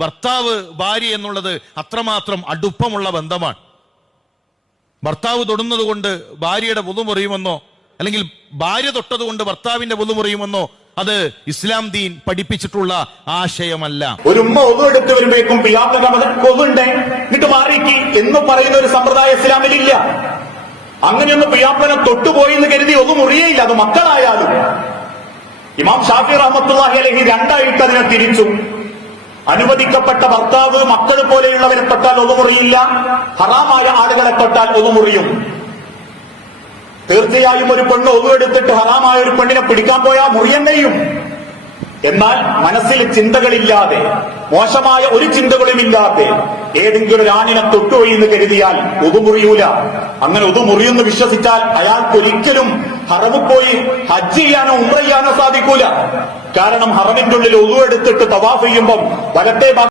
ഭർത്താവ് ഭാര്യ എന്നുള്ളത് അത്രമാത്രം അടുപ്പമുള്ള ബന്ധമാണ്. ഭർത്താവ് തൊടുന്നത് കൊണ്ട് ഭാര്യയുടെ വുളു മുറിയുമെന്നോ അല്ലെങ്കിൽ ഭാര്യ തൊട്ടത് കൊണ്ട് ഭർത്താവിന്റെ വുളു മുറിയുമെന്നോ അത് ഇസ്ലാം ദീൻ പഠിപ്പിച്ചിട്ടുള്ള ആശയമല്ല. ഒരു ഉമ്മ ഒതു എടുത്ത് വരുമ്പോഴേക്കും കൊതുണ്ട് എന്നിട്ട് മാറിക്ക് എന്ന് പറയുന്ന ഒരു സമ്പ്രദായം ഇസ്ലാമിലില്ല. അങ്ങനെയൊന്നും പിയാപ്പനെ തൊട്ടുപോയി എന്ന് കരുതി ഒന്നും മുറിയേയില്ല, അത് മക്കളായാലും. ഇമാം ഷാഫി റഹ്മത്തുള്ളാഹി അലൈഹി രണ്ടായിട്ട് അതിനെ തിരിച്ചു. അനുവദിക്കപ്പെട്ട ഭർത്താവ് മക്കൾ പോലെയുള്ളവരെ തൊട്ടാൽ ഒന്നുമുറിയില്ല, ഹറാമായ ആളുകളെ തൊട്ടാൽ ഒന്നുമുറിയും. തീർച്ചയായും ഒരു പെണ്ണ് ഒന്നുമെടുത്തിട്ട് ഹറാമായ ഒരു പെണ്ണിനെ പിടിക്കാൻ പോയാൽ മുറിയെന്നെയും. എന്നാൽ മനസ്സിൽ ചിന്തകളില്ലാതെ, മോശമായ ഒരു ചിന്തകളുമില്ലാതെ ഏതെങ്കിലും ഒരു ആണിനെ തൊട്ടുപോയി എന്ന് കരുതിയാൽ ഒതുമുറിയൂല. അങ്ങനെ ഒതുമുറിയെന്ന് വിശ്വസിച്ചാൽ അയാൾക്ക് ഒരിക്കലും ഹറമിൽ പോയി ഹജ്ജ് ചെയ്യാനോ ഉംറ ചെയ്യാനോ സാധിക്കൂല. കാരണം ഹറമിന്റെ ഉള്ളിൽ ഒതു എടുത്തിട്ട് തവാഫ് ചെയ്യുമ്പം വലത്തെ